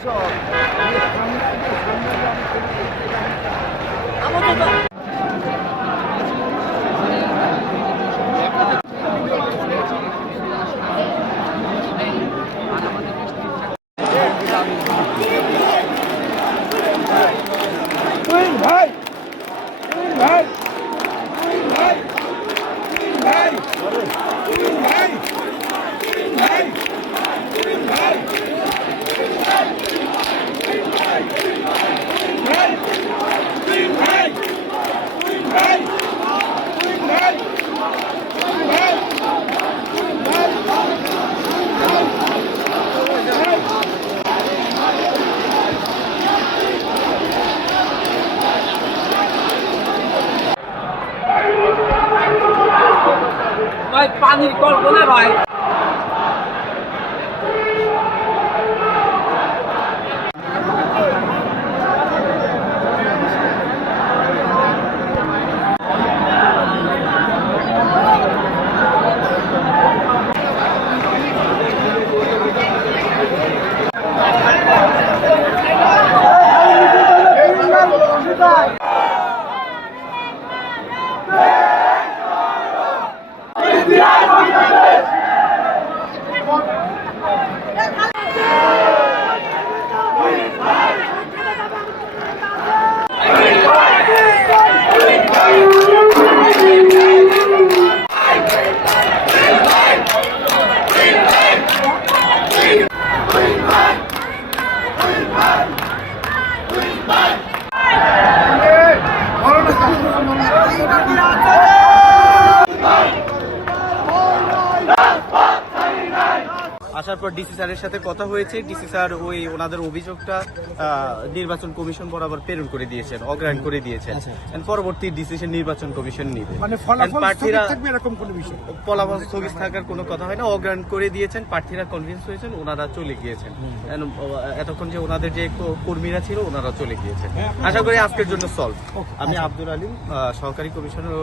Sure. ভাই পানির কল্পনা ভাই আসার পর ডিসি স্যারের সাথে কথা হয়েছে। ডিসি স্যার ওই ওনাদের অভিযোগটা আহ, নির্বাচন কমিশন বরাবর প্রেরণ করে দিয়েছেন অগ্রাহ্য করে দিয়েছেন। And পরবর্তী ডিসিশন নির্বাচন কমিশন নিবে। মানে ফলাফল প্রার্থীরা স্থগিত ফলাফল থাকার কোনো কথা হয় না। অগ্রাহ্য করে দিয়েছেন প্রার্থীরা কনভিন্স হয়েছেন ওনারা চলে গিয়েছেন। এতক্ষণ যে ওনাদের যে কর্মীরা ছিল ওনারা চলে গিয়েছেন। আশা করি আজকের জন্য সলভ আমি আব্দুল আলিম আহ, সহকারী কমিশনার